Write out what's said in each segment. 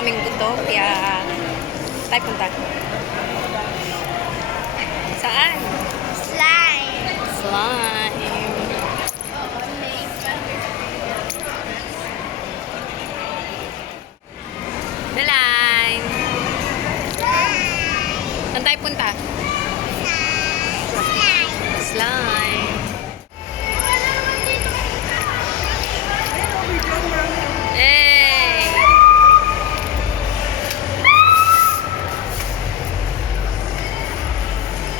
kaming gutom, kaya tayo punta. Saan? Slime. Slime. The line. Saan tayo punta? Slime. Hey!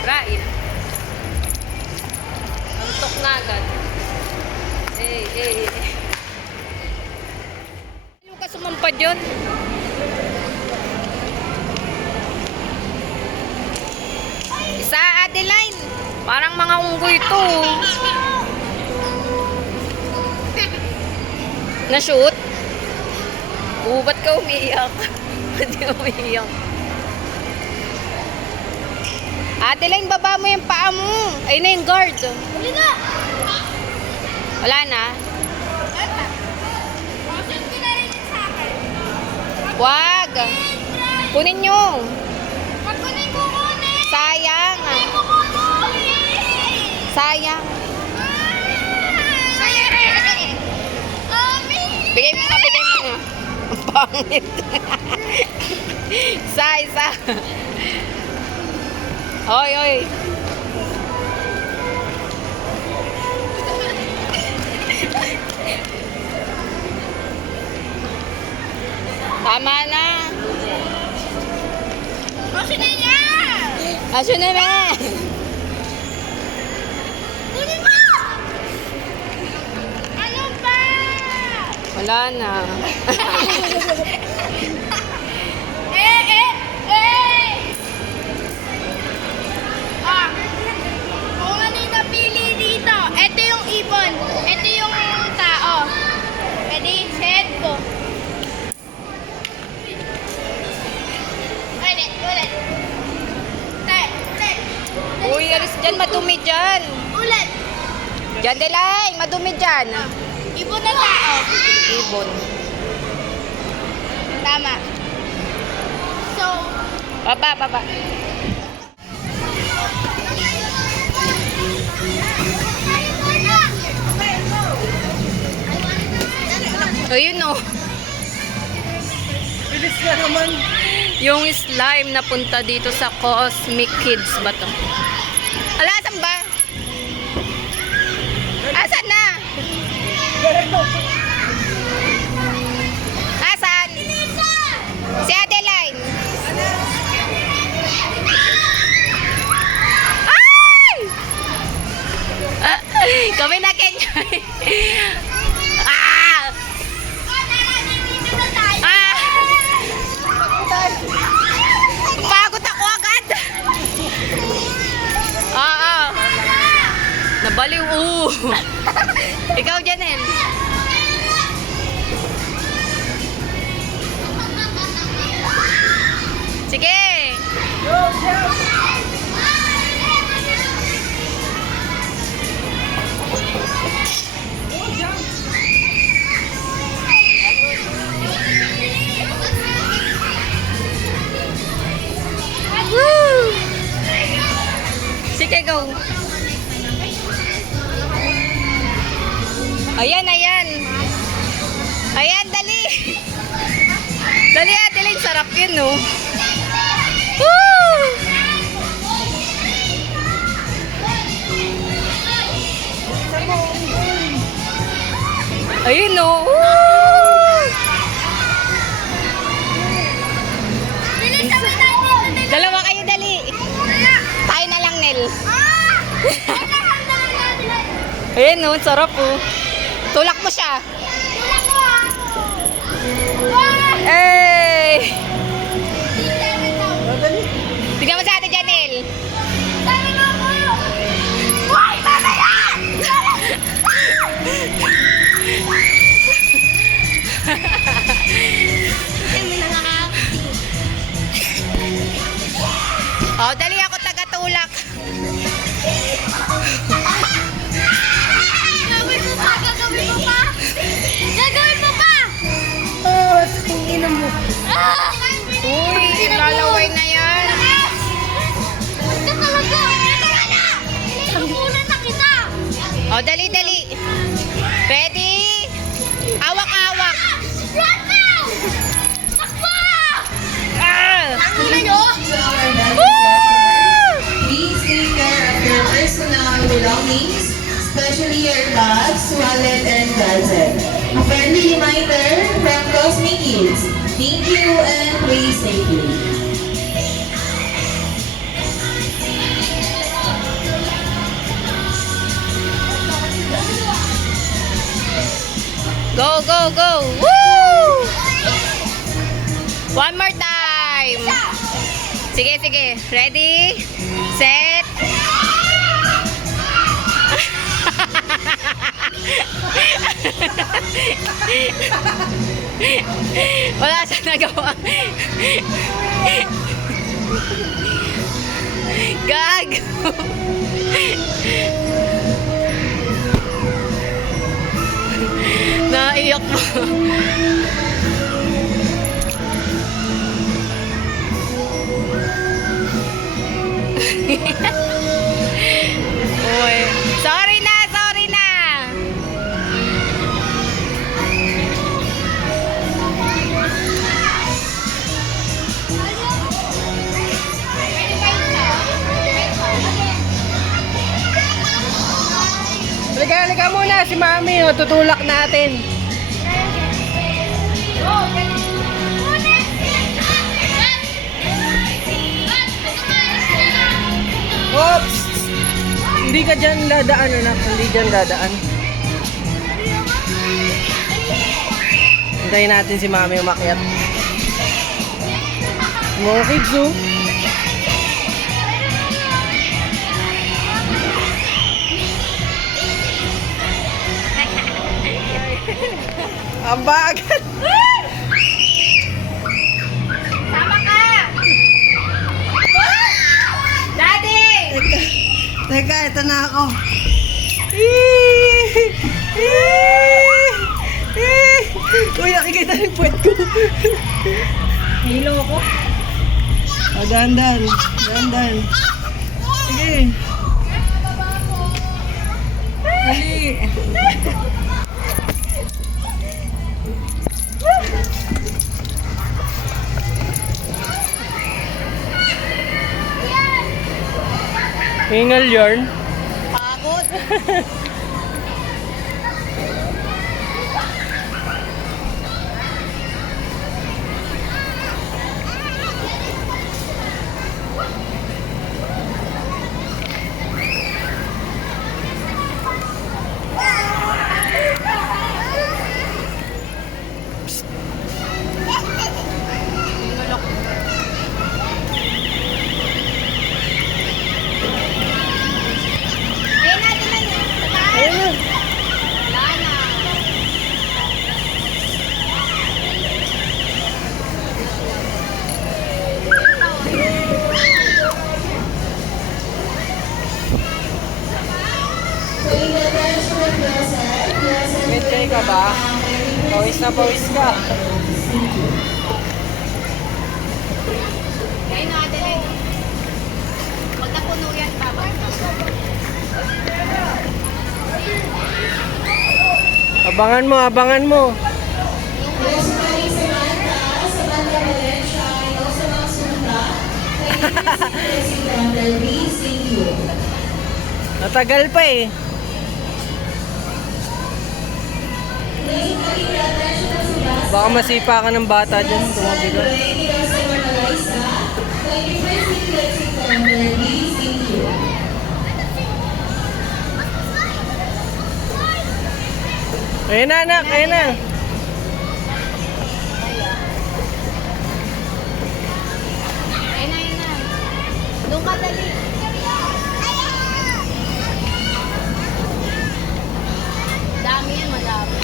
Rain. Antok na agad. Hey. Lucas, sumampad yun. Isa, Adeline. Parang mga unggoy to. Na-shoot? Ba't ka umiiyak? Ba't ka umiiyak? Adeline, baba mo yung paa mo. Ayun na yung guard. Huli na. Wala na? Bakit pinarinig sa akin? Wag. Kunin nyo. Pagkunin ko kunin. Sayang. Sayang. Saya rin. Bigay mo nga. Ang pangit. Isa. Hoy. Tama na. Kasi na niya. Aso na na. Kunin mo. Ano ba? Wala na. Kung ano yung napili dito, ito yung ibon, ito yung tao. Pwede yung head ko. Ulit. Ulit. Uy, alis dyan. Madumi dyan. Ulit. Dyan, Delay. Madumi dyan. Ibon na tao. Ibon. Tama. So, Baba. Ayun o. Bilis na naman. Yung slime na punta dito sa Cosmic Kids ba to? Ala, saan ba? Asan na? Asan? Si Adeline. Ay! Kami na Kenyoy. Pagod ako agad. Nabaliw. Ikaw, Janel. Sige. Woo! Sige, go. Ayan. Ayan, dali. Dali, Adeline. Sarap yun, no? Woo! Ayun, no? Woo! Dalawa kayo, dali. Tayo na lang, Nel. Ayun, no? Sarap, oh. Tulak mo siya. Hey! Tignan mo sa atin, Janel. Oh, dali ako taga-tulak. Gagawin mo pa! Gagawin mo pa! Tingin mo. Uy, lalaway na yan. Ito talaga. Nakunan na kita. O, dali, dali. Ready? Awak-awak. Run now! Takbo! Ah! Nakunan nyo? Please take care of your personal belongings, especially your bags, wallet, and gadget. A friendly reminder from Cosmic Kids. Thank you and please safely. Go, go, go. Woo! One more time. Sige, sige. Ready? Set. Wala siya nagawa. Gag. Naiyak mo. Uy. Sorry na, sorry na. Halika muna si Mami, o, tutulak natin. Oops! Hindi ka dyan dadaan, anak. Hindi dyan dadaan. Hintayin natin si Mami umakyat. Mga kids, oh. Ang bagat! Tama ka! Daddy! Teka, ito na ako. Uy, nakikita yung puwet ko. Hilo ko. Oh, dahan-dahan. Dahan-dahan. Sige. Dali. Hingal yarn. Pagod. Ayun na. Medjay ka ba? Pawis na pawis ka. Ayun na, Adelaide. Huwag na puno yan, babas. Abangan mo, abangan mo. Natagal pa eh. Baka masipa ka ng bata dyan. Tumabi ka. Ayun na anak, ayun na. Ayun na, ayun na. Doon ka, dali. Dami yan, madami.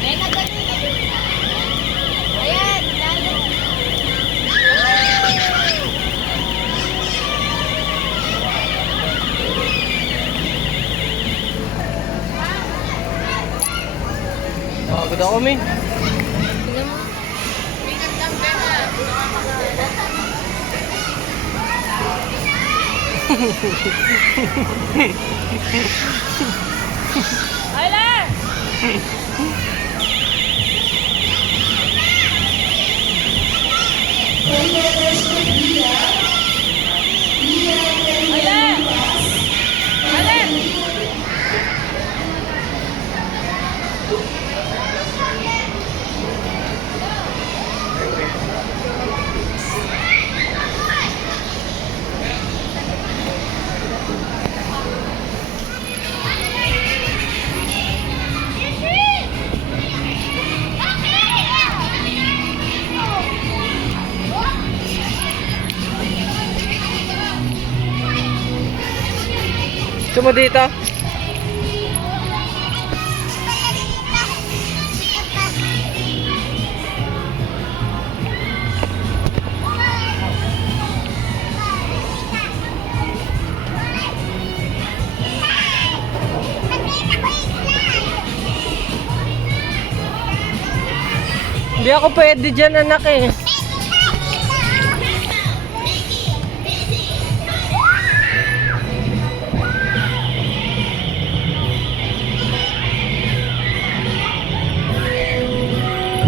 Ayun na, dali. Ayan, dali. Pagod ako, Min. Hala! Hala! Hala! Gusto mo dito? Hindi ako pwede dyan, anak eh.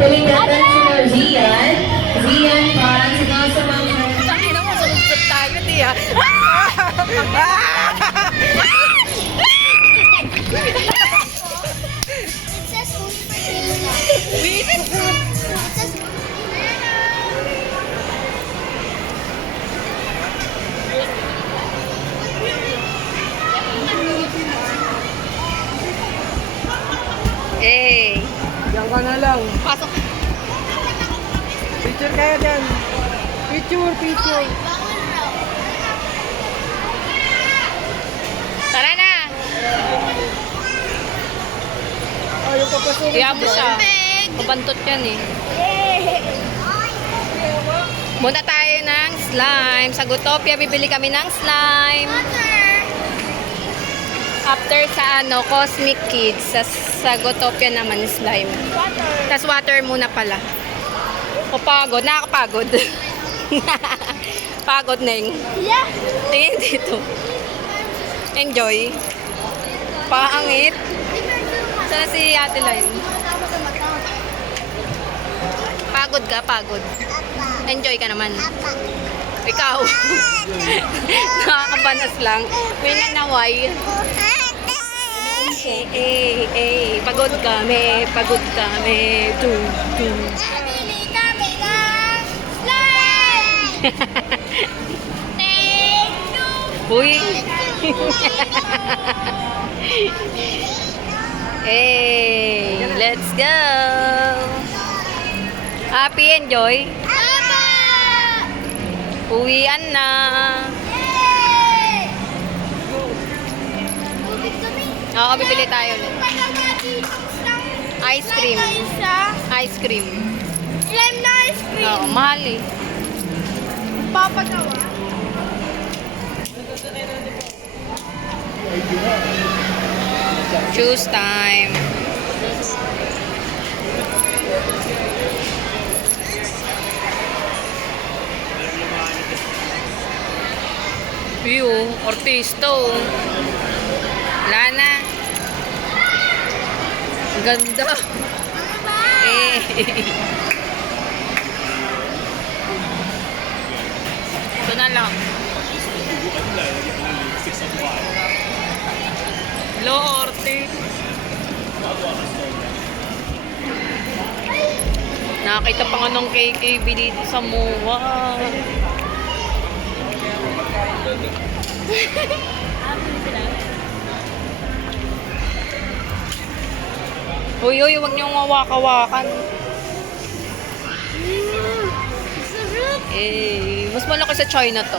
Calling the attention of Zian. Zian fans and also mga Tangina mo, sunod tayo, di ah. Eh, Diyan ka na lang. pasok. Picture kayo dyan. Picture. Tara na. Ayaw papasukin. Kaya mo siya. Mabantot yan eh. Punta tayo ng slime. Sa Gutopia, bibili kami ng slime. After sa Cosmic Kids, sa Gutopia naman slime. Tapos water muna pala. O pagod, nakakapagod. Pagod Neng. Yeah! Tingin dito. Enjoy. Paangit. Sana si Ate Line. Pagod ka, pagod. Enjoy ka naman. Ikaw. Nakakabanas lang. May nanaway. Pagod kami. Bili kami ng slime! Thank you! Uy. Hey, let's go. Happy, enjoy. Aba! Uwian na. Yay! Tubig kami. Oo, bibili tayo ulit. Ice cream. Ice cream. Slime na ice cream. Oo, mahal eh. Papagawa. Choose time. View, artista oh. Wala na. Ang ganda. Eh. Ito na lang. Hello, Orte. Nakakita pa nga ng KKB dito sa MOA. Uy, huwag niyong mawaka-wakan. Eh, mas malaki sa China to.